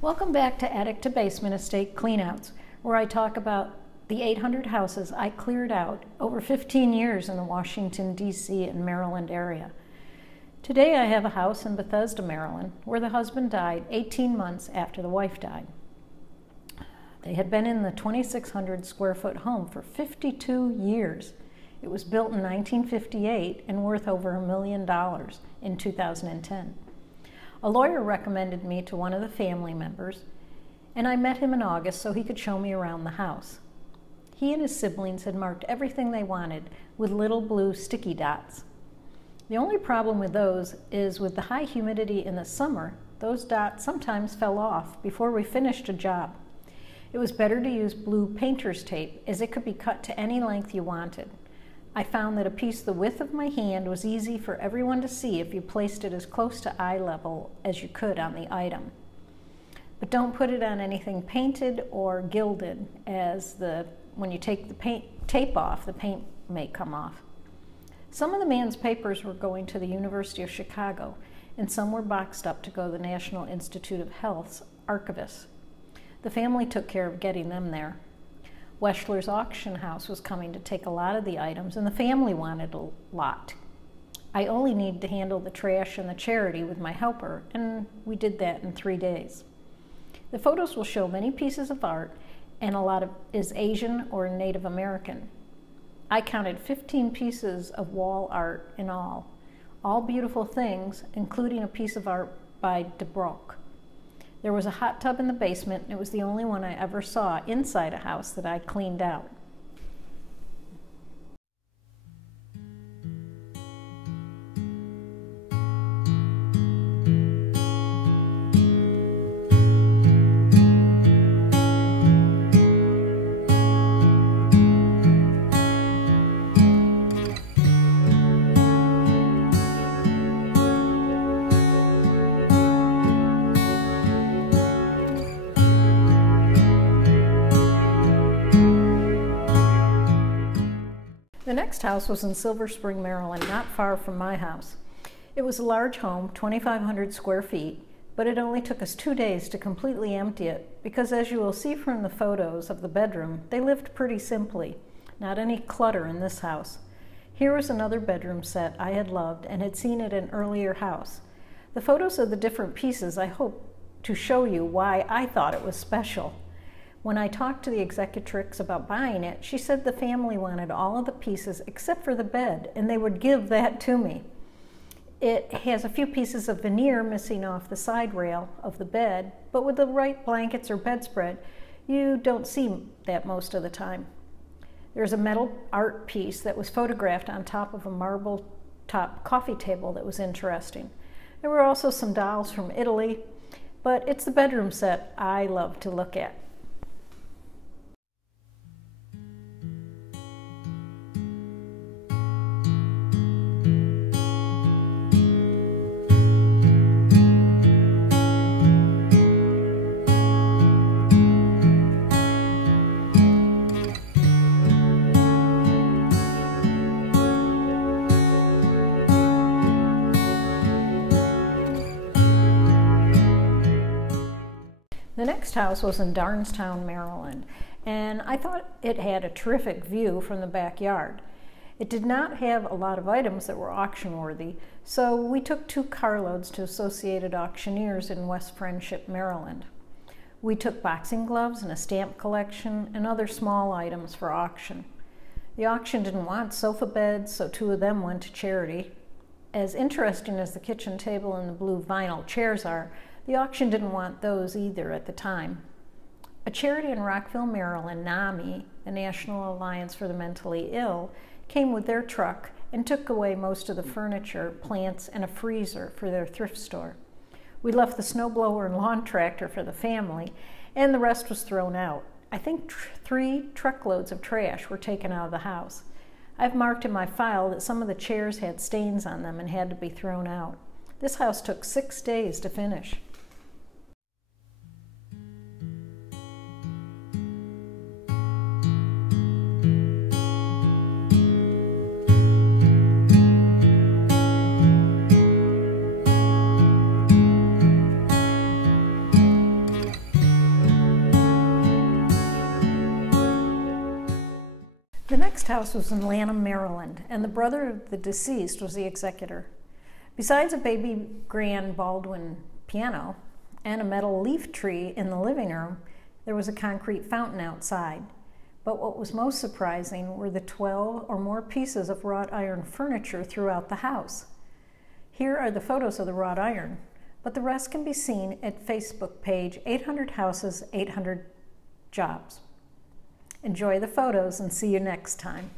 Welcome back to Attic to Basement Estate Cleanouts, where I talk about the 800 houses I cleared out over 15 years in the Washington, D.C. and Maryland area. Today I have a house in Bethesda, Maryland, where the husband died 18 months after the wife died. They had been in the 2,600 square foot home for 52 years. It was built in 1958 and worth over $1 million in 2010. A lawyer recommended me to one of the family members, and I met him in August so he could show me around the house. He and his siblings had marked everything they wanted with little blue sticky dots. The only problem with those is with the high humidity in the summer, those dots sometimes fell off before we finished a job. It was better to use blue painter's tape, as it could be cut to any length you wanted. I found that a piece the width of my hand was easy for everyone to see if you placed it as close to eye level as you could on the item. But don't put it on anything painted or gilded, as when you take the tape off, the paint may come off. Some of the man's papers were going to the University of Chicago, and some were boxed up to go to the National Institute of Health's archivist. The family took care of getting them there. Weschler's auction house was coming to take a lot of the items, and the family wanted a lot. I only needed to handle the trash and the charity with my helper, and we did that in 3 days. The photos will show many pieces of art, and a lot of is Asian or Native American. I counted 15 pieces of wall art in all beautiful things, including a piece of art by DeBrock. There was a hot tub in the basement, and it was the only one I ever saw inside a house that I cleaned out. The next house was in Silver Spring, Maryland, not far from my house. It was a large home, 2,500 square feet, but it only took us 2 days to completely empty it because, as you will see from the photos of the bedroom, they lived pretty simply. Not any clutter in this house. Here was another bedroom set I had loved and had seen at an earlier house. The photos of the different pieces I hope to show you why I thought it was special. When I talked to the executrix about buying it, she said the family wanted all of the pieces except for the bed, and they would give that to me. It has a few pieces of veneer missing off the side rail of the bed, but with the right blankets or bedspread, you don't see that most of the time. There's a metal art piece that was photographed on top of a marble top coffee table that was interesting. There were also some dolls from Italy, but it's the bedroom set I love to look at. The next house was in Darnestown, Maryland, and I thought it had a terrific view from the backyard. It did not have a lot of items that were auction-worthy, so we took 2 carloads to Associated Auctioneers in West Friendship, Maryland. We took boxing gloves and a stamp collection and other small items for auction. The auction didn't want sofa beds, so 2 of them went to charity. As interesting as the kitchen table and the blue vinyl chairs are, the auction didn't want those either at the time. A charity in Rockville, Maryland, NAMI, the National Alliance for the Mentally Ill, came with their truck and took away most of the furniture, plants, and a freezer for their thrift store. We left the snowblower and lawn tractor for the family, and the rest was thrown out. I think 3 truckloads of trash were taken out of the house. I've marked in my file that some of the chairs had stains on them and had to be thrown out. This house took 6 days to finish. next house was in Lanham, Maryland, and the brother of the deceased was the executor. Besides a baby grand Baldwin piano and a metal leaf tree in the living room, there was a concrete fountain outside. But what was most surprising were the 12 or more pieces of wrought iron furniture throughout the house. Here are the photos of the wrought iron, but the rest can be seen at Facebook page 800 Houses, 800 Jobs. Enjoy the photos and see you next time.